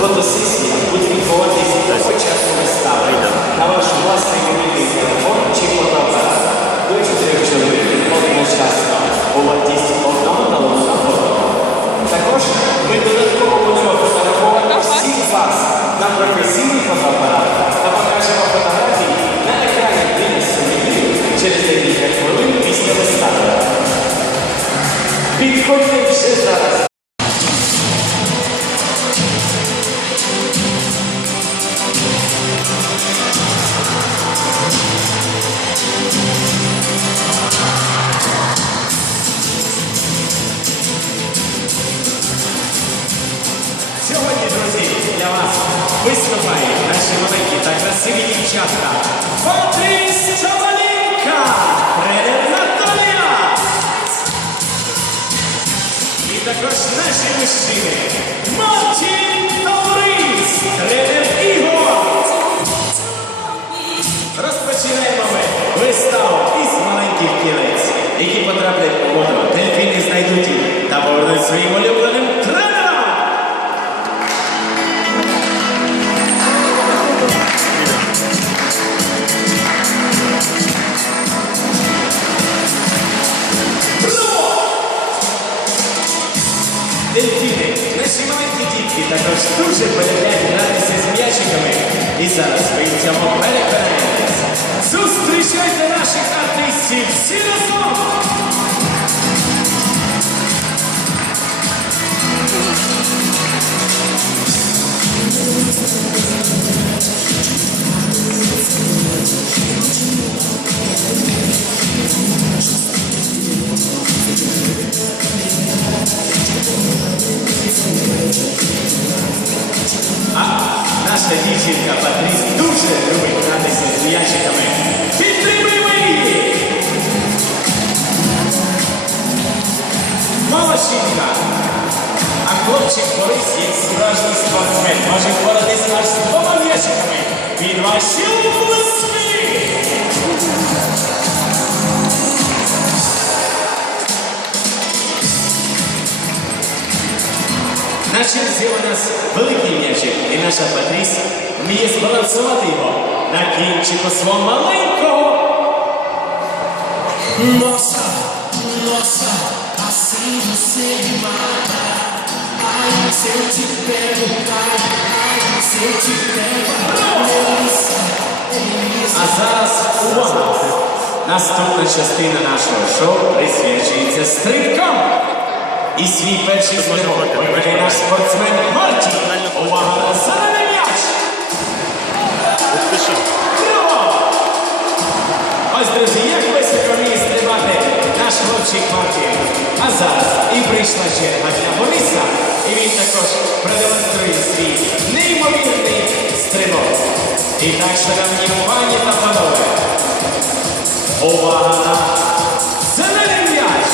fotossíntese І також наші мужчини. Мартін Таурис, тренер Ігор. Розпочинаємо ми виставу із маленьких кілець, які потраплять у воду. Дельфіни знайдуть їх та повернуть своїм улюбленим Nossa, nossa, assim você me mata. Ai, se eu te pego, ai, ai, se eu te pego, delícia, delícia. А зараз увага! Наступна частина нашого шоу присвячується стрибкам. І свій перший стрибок вибере наш спортсмен Марті. Увага на зелений А і прийшла черга для Бориса, і він також продемонструє свій неймовірний стрибок. І так, шановні пані та панове, увага на зелений м'яч!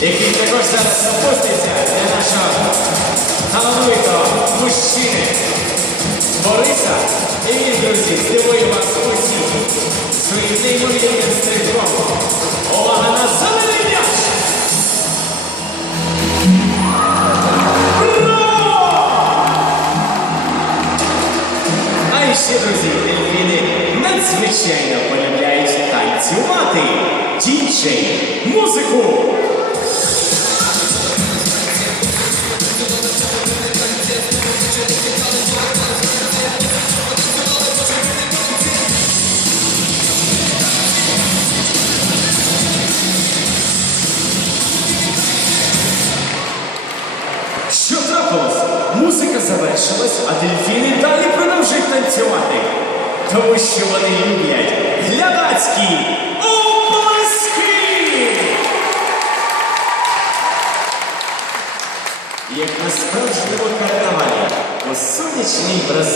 Який також зараз запуститься для нашого талановитого мужчини Бориса. І він, друзі, здивує вас усіх своїм неймовірним Ще, друзі, дельфіни надзвичайно полюбляють танцювати.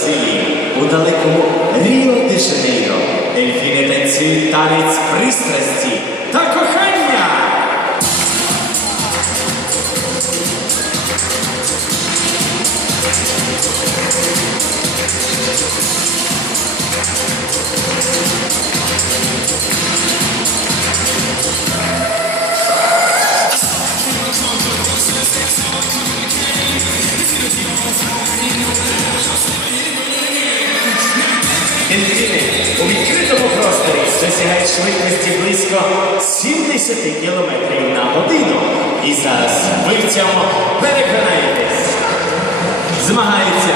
Бразилії, у далекому Ріо де Жанейро, дельфіни танцюють танець пристрасті та кохання. Досягають швидкості близько 70 км на годину. І зараз ви в цьому переконаєтесь. Змагаються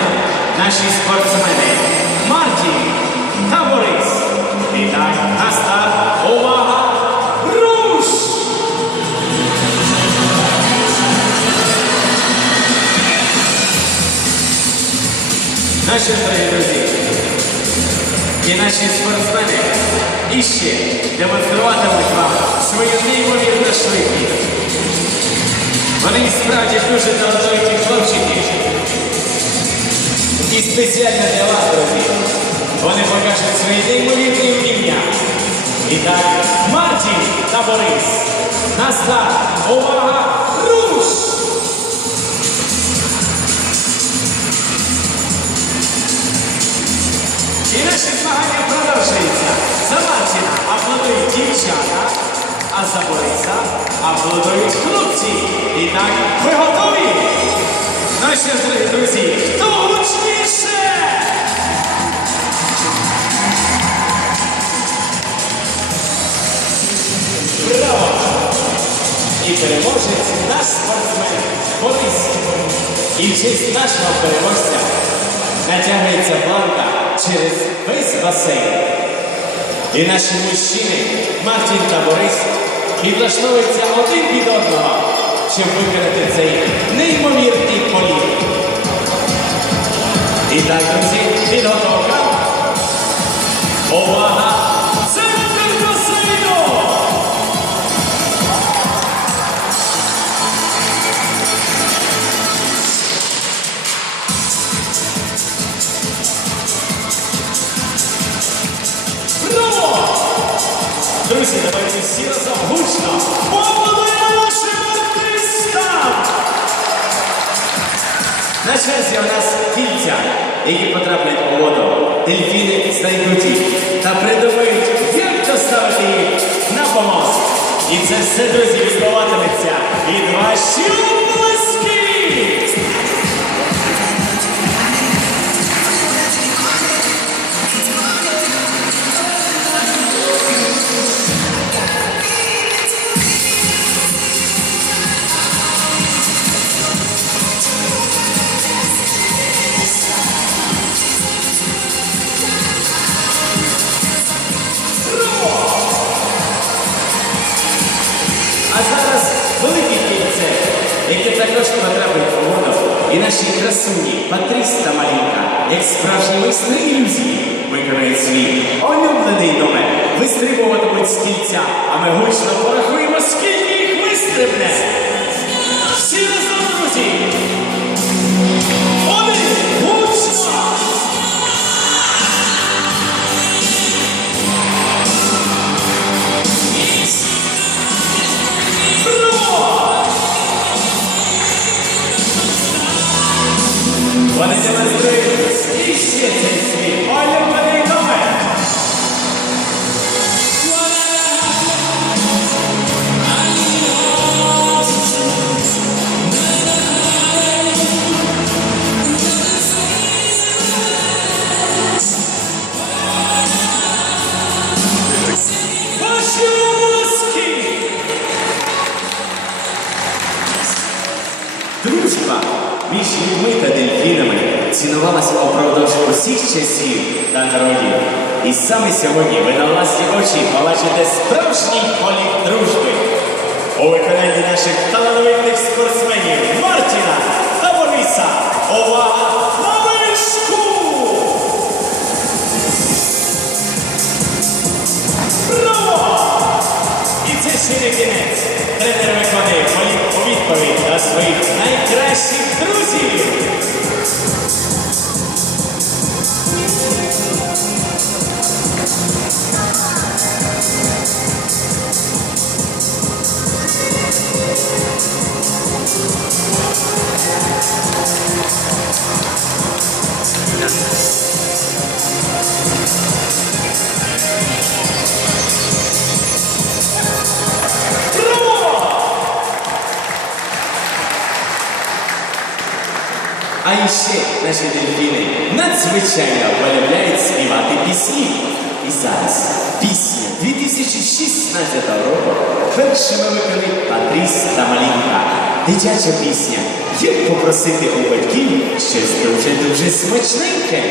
наші спортсмени Мартін та Борис. І так, на старт, увага, руш! Наші друзі, і наші спортсмени іще демонструватимуть вам свою неймовірну швидкість. Вони справді дуже талановиті хлопчики. І спеціально для вас, друзі, вони покажуть свої неймовірні вміння. І так, Мартін та Борис. На старт. Увага! Руш! Змагання продовжуються. За Мартіна аплодують дівчата, а за Бориса аплодують хлопці. І так, ви готові? Ну що ж, дорогі друзі, хто гучніше? Браво! І переможець наш спортсмен Борис. І в честь нашого переможця натягується банка через весь басейн. І наші мужчини Мартін та Борис відлаштовуються один від одного, щоб виконати цей неймовірний політ. І так, друзі, підготовка. Увага! Давайте всі разом гучно поаплодуємо нашим артистам! На черзі у нас кільця, які потраплять у воду. Дельфіни знайдуть та придумають, як доставити їх на помост. І це все, друзі, відбуватиметься від ваші обласки! І наші красуні Патріста та Марінка, як справжні майстри ілюзії, виконає свій улюблений номер. Вистрибуватимуть з кільця, а ми гучно порахуємо, скільки їх вистрибне. Всі разом, друзі! Вони демонструють іще цей свій людьми та дельфінами цінувалася упродовж усіх часів та народів. І саме сьогодні ви на власні очі побачите справжній політ дружби у виконанні наших талановитих спортсменів Мартіна та Бориса. Увага на! І це ще не кінець. Тренер виконує політ відповідь на своїх найкращих друзів. Наші дельфіни надзвичайно полюбляють співати пісні. І зараз Пісня 2016 року першими виконали Патріс та Малінка. Дитяча пісня. Як попросити у батьків щось дуже-дуже смачненьке.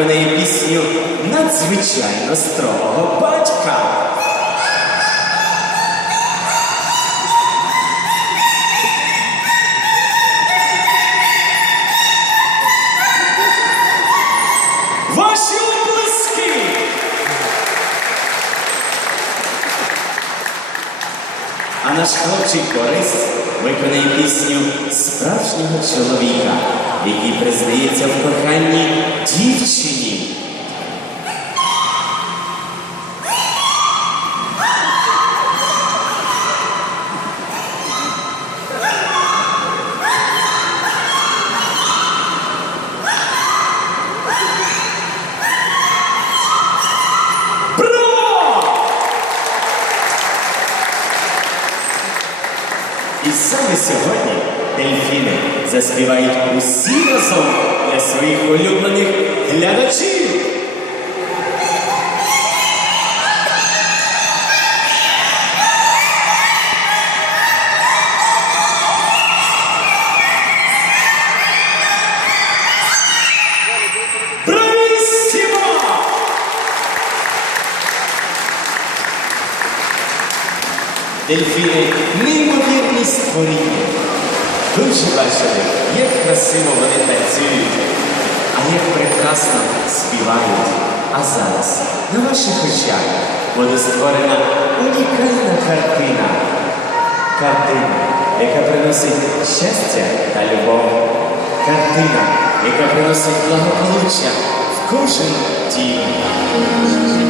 Виконає пісню надзвичайно строгого батька. Ваші облиски! А наш хлопчик Борис виконає пісню справжнього чоловіка, який признається в коханні дівчині. Дельфіни неймовірні створіння. Вже бачили, як красиво вони танцюють, а як прекрасно співають. А зараз на ваших очах буде створена унікальна картина. Картина, яка приносить щастя та любов. Картина, яка приносить благополуччя в кожен дім.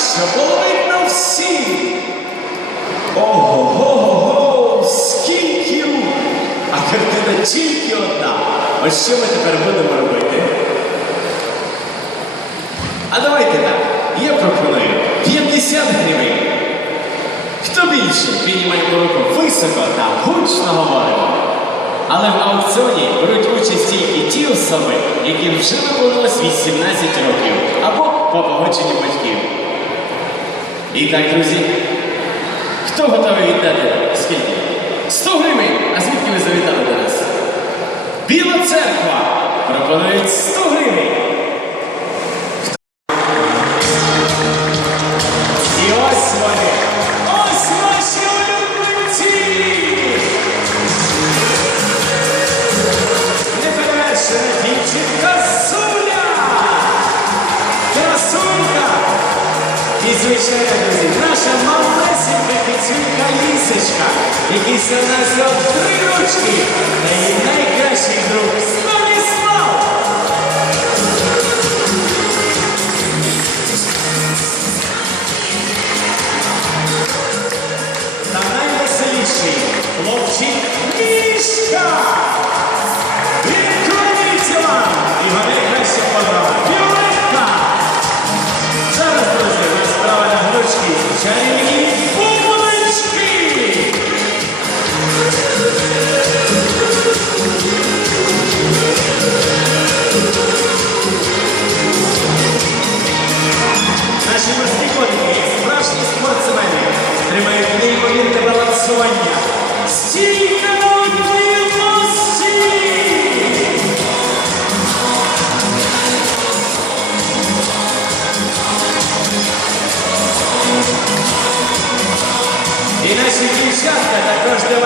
що було видно всім. Ого-го-го, скільки! А картина тільки одна. Ось що ми тепер будемо робити? А давайте так. Я пропоную 50 гривень. Хто більше піднімаємо руку високо та гучно говоримо. Але в аукціоні беруть участь тільки ті особи, яким вже виповнилось 18 років або по погодженню батьків. І так, друзі, Хто готовий віддати? Скільки? 100 гривень! А звідки ви завітали до нас? Біла церква! Пропонують 100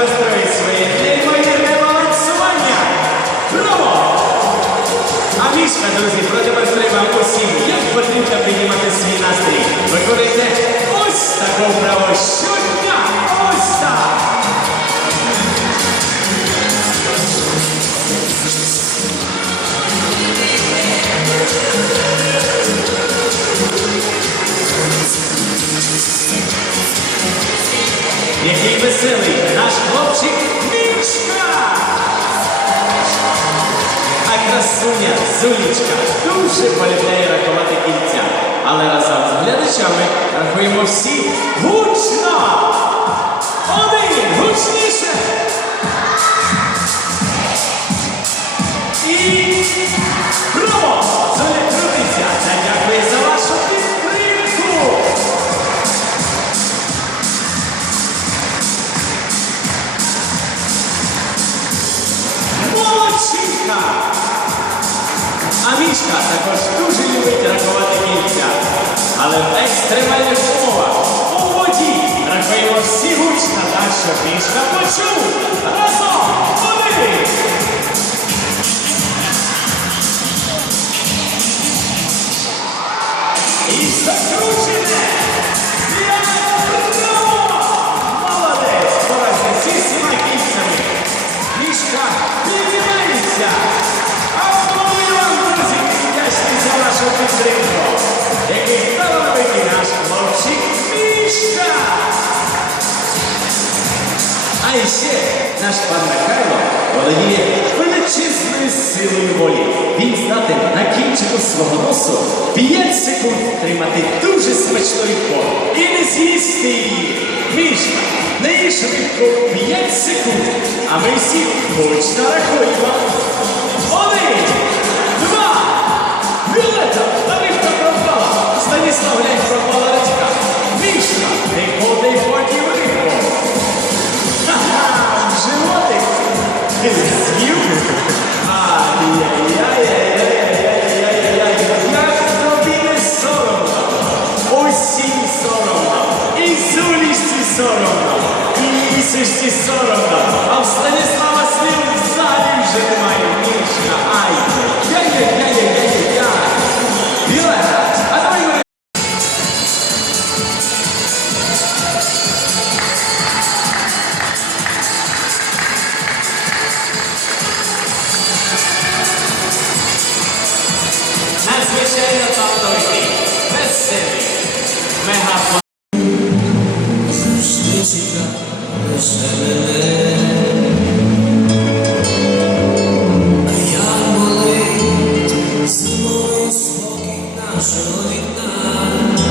Christmas. Зулічка дуже полюбляє рахувати кільця. Але разом з глядачами рахуємо всі гучно! Один! Гучніше! І А мішка також дуже любить рахувати кільця. Але в екстремальних умовах у воді рахуємо всі гучно, так щоб мішка почув. Разом! Один! Наш пан Михайло володіє величезною силою волі. Він здатен на кінчику свого носу 5 секунд тримати дуже смачну рибку і не з'їсти її. Мішка, наїж рибку 5 секунд, а ми всі хоч рахуємо. sorun. İyisi sorun. Спокій нашого вікна.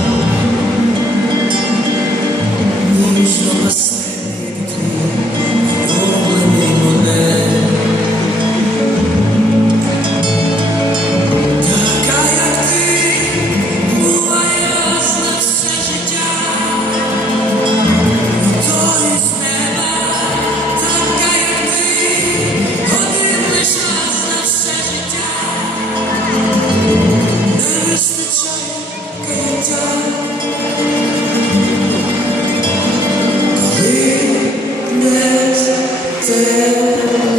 Still